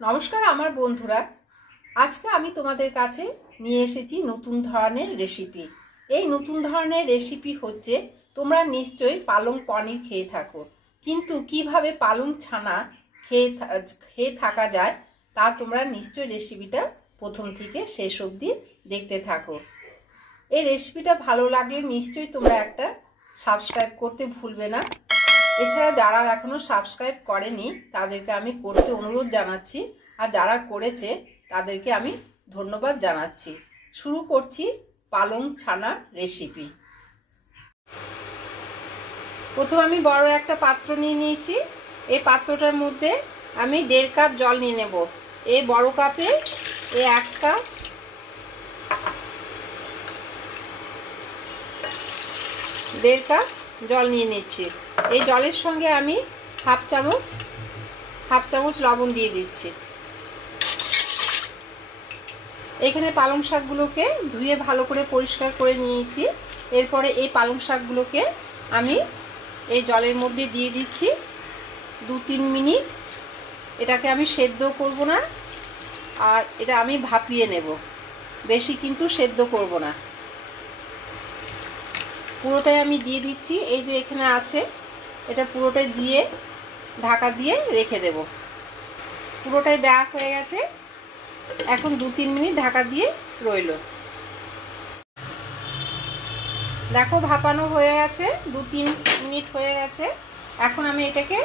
নমস্কার আমার বন্ধুরা, আজকে আমি তোমাদের কাছে নিয়ে এসেছি নতুন ধরনের রেসিপি। এই নতুন ধরনের রেসিপি হচ্ছে, তোমরা নিশ্চয়ই পালং পনির খেয়ে থাকো, কিন্তু কিভাবে পালং ছানা খেয়ে থাকা যায় তা তোমরা নিশ্চয়ই রেসিপিটা প্রথম থেকে শেষ অবধি দেখতে থাকো। এই রেসিপিটা ভালো লাগলে নিশ্চয়ই তোমরা একটা সাবস্ক্রাইব করতে ভুলবে না। এছাড়া যারা এখনো সাবস্ক্রাইব করেনি তাদেরকে আমি করতে অনুরোধ জানাচ্ছি, আর যারা করেছে তাদেরকে আমি ধন্যবাদ জানাচ্ছি। শুরু করছি পালং ছানা রেসিপি। প্রথম আমি বড় একটা পাত্র নিয়ে নিয়েছি। এই পাত্রটার মধ্যে আমি 1.5 কাপ জল নিয়ে নেব। এই বড় কাপে 1 কাপ, 1.5 কাপ জল নিয়ে নিচ্ছি। এই জলের সঙ্গে আমি হাফ চামচ লবণ দিয়ে দিচ্ছি। এখানে পালং শাকগুলোকে ধুয়ে ভালো করে পরিষ্কার করে নিয়েছি। এরপরে এই পালং শাকগুলোকে আমি এই জলের মধ্যে দিয়ে দিচ্ছি 2-3 মিনিট। এটাকে আমি সেদ্ধ করব না, আর এটা আমি ভাপিয়ে নেব, বেশি কিন্তু সেদ্ধ করব না। পুরোটাই আমি দিয়ে দিচ্ছি। এই যে এখানে আছে, এটা পুরোটাই দিয়ে ঢাকা দিয়ে রেখে দেব। পুরোটাই দেওয়া হয়ে গেছে, এখন 2-3 মিনিট ঢাকা দিয়ে রইল। দেখো ভাপানো হয়ে গেছে, 2-3 মিনিট হয়ে গেছে। এখন আমি এটাকে,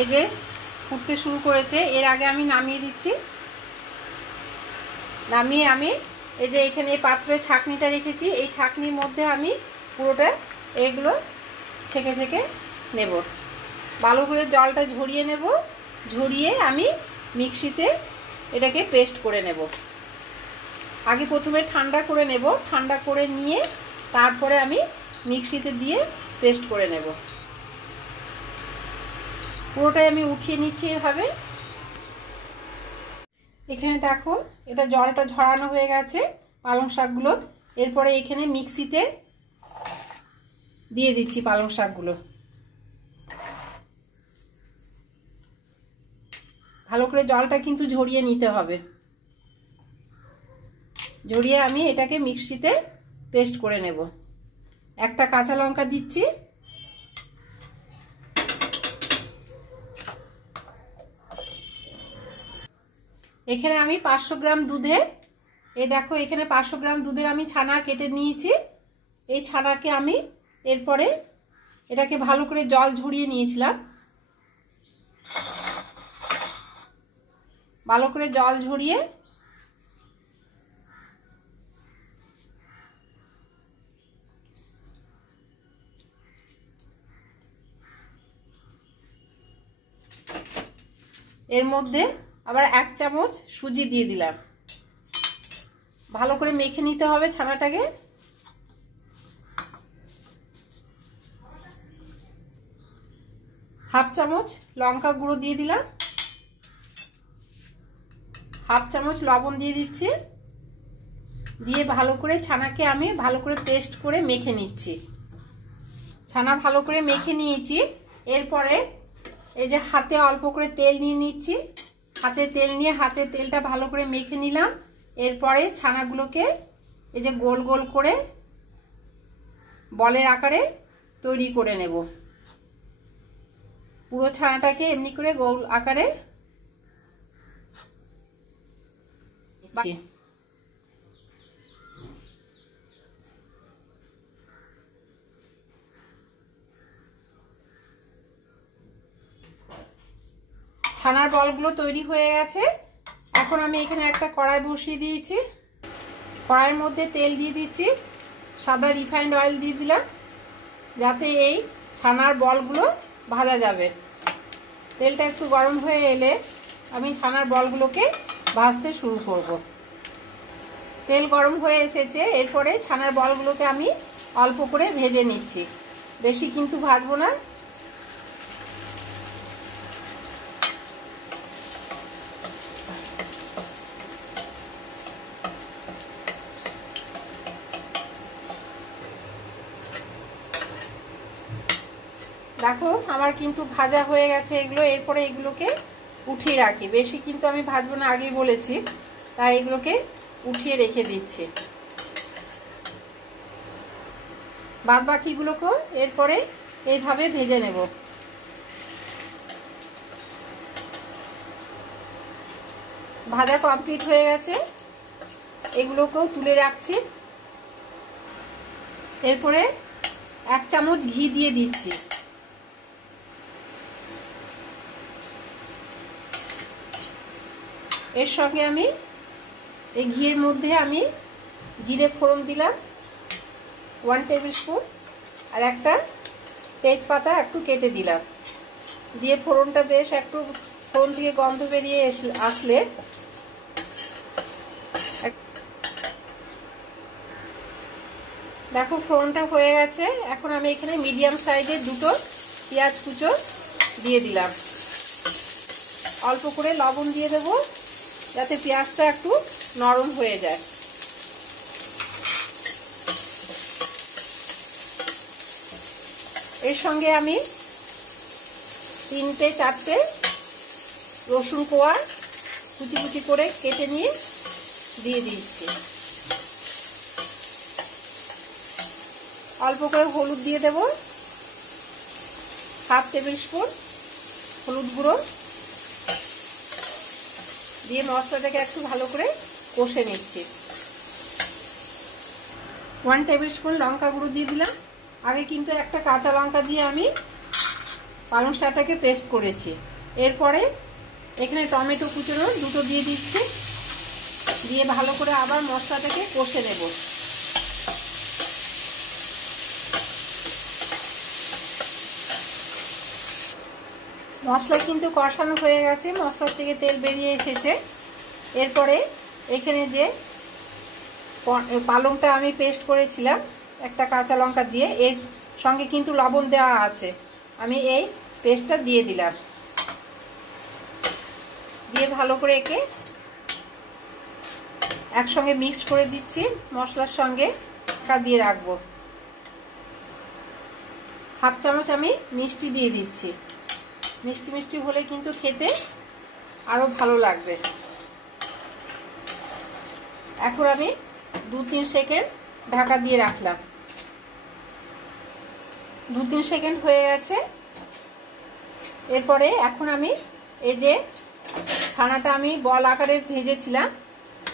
এই যে ফুটতে শুরু করেছে, এর আগে আমি নামিয়ে দিচ্ছি। নামিয়ে আমি এই যে এখানে এই পাত্রে ছাঁকনিটা রেখেছি, এই ছাঁকনির মধ্যে আমি পুরোটা এগুলো ছেঁকে ছেঁকে নেব। ভালো করে জলটা ঝরিয়ে নেব, ঝরিয়ে আমি মিক্সিতে এটাকে পেস্ট করে নেব। আগে প্রথমে ঠান্ডা করে নেব, ঠান্ডা করে নিয়ে তারপরে আমি মিক্সিতে দিয়ে পেস্ট করে নেব। পুরোটাই আমি উঠিয়ে নিচ্ছি এভাবে। এখানে দেখো এটা জলটা ঝরানো হয়ে গেছে পালং শাকগুলো। এরপরে এখানে মিক্সিতে দিয়ে দিচ্ছি পালং শাকগুলো। ভালো করে জলটা কিন্তু ঝরিয়ে নিতে হবে। ঝরিয়ে আমি এটাকে মিক্সিতে পেস্ট করে নেব। একটা কাঁচা লঙ্কা দিচ্ছি। এখানে আমি 500 গ্রাম দুধের, এই দেখো এখানে 500 গ্রাম দুধের আমি ছানা কেটে নিয়েছি। এই ছানাকে আমি এরপরে এটাকে ভালো করে জল ঝরিয়ে নিয়েছিলাম। ভালো করে জল ঝরিয়ে এর মধ্যে আবার 1 চামচ সুজি দিয়ে দিলাম। ভালো করে মেখে নিতে হবে ছানাটাকে। হাফ চামচ লঙ্কা গুঁড়ো দিয়ে দিলাম। হাফ চামচ লবণ দিয়ে দিচ্ছি। দিয়ে ভালো করে ছানাকে আমি ভালো করে পেস্ট করে মেখে নিচ্ছি। ছানা ভালো করে মেখে নিয়েছি। এরপরে এই যে হাতে অল্প করে তেল নিয়ে নিচ্ছি। হাতে তেল নিয়ে হাতে তেলটা ভালো করে মেখে নিলাম। এরপরে ছানাগুলোকে এই যে গোল গোল করে বলের আকারে তৈরি করে নেব। পুরো ছানাটাকে এমনি করে গোল আকারে ছানার বলগুলো তৈরি হয়ে গেছে। এখন আমি এখানে একটা কড়াই বসিয়ে দিয়েছি। কড়াইয়ের মধ্যে তেল দিয়ে দিচ্ছি। সাদা রিফাইন্ড অয়েল দিয়ে দিলাম, যাতে এই ছানার বলগুলো ভাজা যাবে। তেলটা একটু গরম হয়ে এলে আমি ছানার বলগুলোকে ভাজতে শুরু করব। তেল গরম হয়ে এসেছে। এরপরে ছানার বলগুলোকে আমি অল্প করে ভেজে নিচ্ছি, বেশি কিন্তু ভাজবো না। দেখো আমার কিন্তু ভাজা হয়ে গেছে এগুলো। এরপরে এগুলোকে উঠিয়ে রাখি। বেশি কিন্তু আমি ভাজবো না, আগেই বলেছি, তাই এগুলোকে উঠিয়ে রেখে দিচ্ছি। বাদ বাকিগুলোকেও এরপরে এইভাবে ভেজে নেব। ভাজা কমপ্লিট হয়ে গেছে, এগুলোকেও তুলে রাখছি। এরপরে 1 চামচ ঘি দিয়ে দিচ্ছি। এর সঙ্গে আমি এই ঘিয়ের মধ্যে আমি জিরে ফোড়ন দিলাম 1 টেবিল স্পুন, আর একটা তেজপাতা একটু কেটে দিলাম। দিয়ে ফোড়নটা বেশ একটু, ফোড়ন থেকে গন্ধ বেরিয়ে আসলে দেখো ফোড়নটা হয়ে গেছে। এখন আমি এখানে মিডিয়াম সাইজের 2টো পেঁয়াজ কুচো দিয়ে দিলাম। অল্প করে লবণ দিয়ে দেব যাতে পেঁয়াজটা একটু নরম হয়ে যায়। এর সঙ্গে আমি 3-4টে রসুন কোয়া কুচি কুচি করে কেটে নিয়ে দিয়ে দিচ্ছি। অল্প করে হলুদ দিয়ে দেব, 1/2 টেবিল স্পুন হলুদ গুঁড়ো দিয়ে মশলাটাকে একটু ভালো করে কষে নিচ্ছি। 1 টেবিল স্পুন লঙ্কা গুঁড়ো দিয়ে দিলাম। আগে কিন্তু একটা কাঁচা লঙ্কা দিয়ে আমি পালং শাকটাকে পেস্ট করেছি। এরপরে এখানে টমেটো কুচনো 2টো দিয়ে দিচ্ছি, দিয়ে ভালো করে আবার মশলাটাকে কষে নেব। মশলা কিন্তু কষানো হয়ে গেছে, মশলা থেকে তেল বেরিয়ে এসেছে। এরপরে এখানে যে পালংটা আমি পেস্ট করেছিলাম একটা কাঁচা লঙ্কা দিয়ে, এর সঙ্গে কিন্তু লবণ দেওয়া আছে, আমি এই পেস্টটা দিয়ে দিলাম। দিয়ে ভালো করে একে একসঙ্গে মিক্স করে দিচ্ছি, মশলার সঙ্গে দিয়ে রাখবো। 1/2 চামচ আমি মিষ্টি দিয়ে দিচ্ছি। মিষ্টি মিষ্টি হলে কিন্তু খেতে আরো ভালো লাগবে। এখন আমি 2-3 সেকেন্ড ঢাকা দিয়ে রাখলাম। 2-3 সেকেন্ড হয়ে গেছে। এরপরে এখন আমি এই যে ছানাটা আমি বল আকারে ভেজেছিলাম,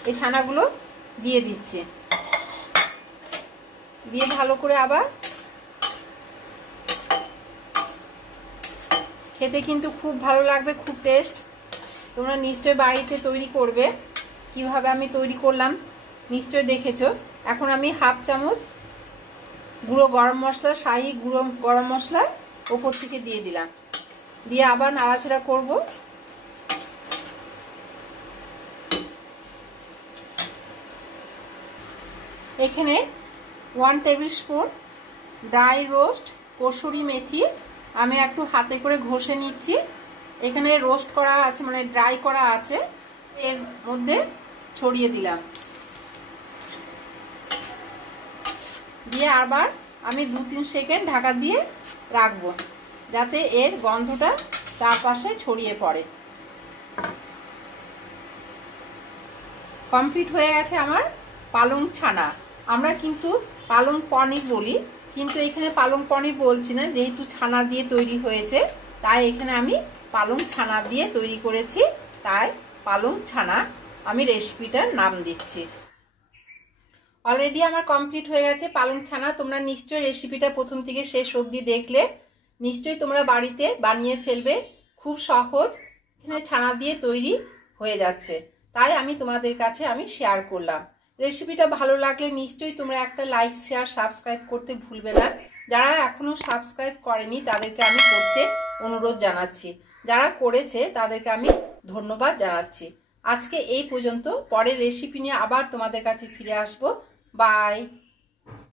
এই ছানাগুলো দিয়ে দিচ্ছি। দিয়ে ভালো করে আবার, খেতে কিন্তু খুব ভালো লাগবে, খুব টেস্ট। তোমরা নিশ্চয়ই বাড়িতে তৈরি করবে। কিভাবে আমি তৈরি করলাম নিশ্চয়ই দেখেছো। এখন আমি 1/2 চামচ গুঁড়ো গরম মশলা, শাহি গুঁড়ো গরম মশলা ওপর থেকে দিয়ে দিলাম। দিয়ে আবার নাড়াচাড়া করব। এখানে 1 table spoon dry roast kasuri methi আমি একটু হাতে করে ঘষে নিচ্ছি। এখানে রোস্ট করা আছে, মানে ড্রাই করা আছে, এর মধ্যে ছড়িয়ে দিলাম। দিয়ে আবার আমি 2-3 সেকেন্ড ঢাকা দিয়ে রাখবো যাতে এর গন্ধটা চারপাশে ছড়িয়ে পড়ে। কমপ্লিট হয়ে গেছে আমার পালং ছানা। আমরা কিন্তু পালং পনির বলি, কিন্তু এখানে পালং পনির বলছি না, যেহেতু ছানা দিয়ে তৈরি হয়েছে তাই এখানে আমি পালং ছানা দিয়ে তৈরি করেছি, তাই পালং ছানা আমি রেসিপিটার নাম দিচ্ছি। অলরেডি আমার কমপ্লিট হয়ে গেছে পালং ছানা। তোমরা নিশ্চয়ই রেসিপিটা প্রথম থেকে শেষ অবধি দেখলে, নিশ্চয়ই তোমরা বাড়িতে বানিয়ে ফেলবে। খুব সহজ, এখানে ছানা দিয়ে তৈরি হয়ে যাচ্ছে, তাই আমি তোমাদের কাছে আমি শেয়ার করলাম। রেসিপিটা ভালো লাগলে নিশ্চয়ই তোমরা একটা লাইক, শেয়ার, সাবস্ক্রাইব করতে ভুলবে না। যারা এখনো সাবস্ক্রাইব করেনি তাদেরকে আমি করতে অনুরোধ জানাচ্ছি, যারা করেছে তাদেরকে আমি ধন্যবাদ জানাচ্ছি। আজকে এই পর্যন্ত। পরের রেসিপি নিয়ে আবার তোমাদের কাছে ফিরে আসবো। বাই।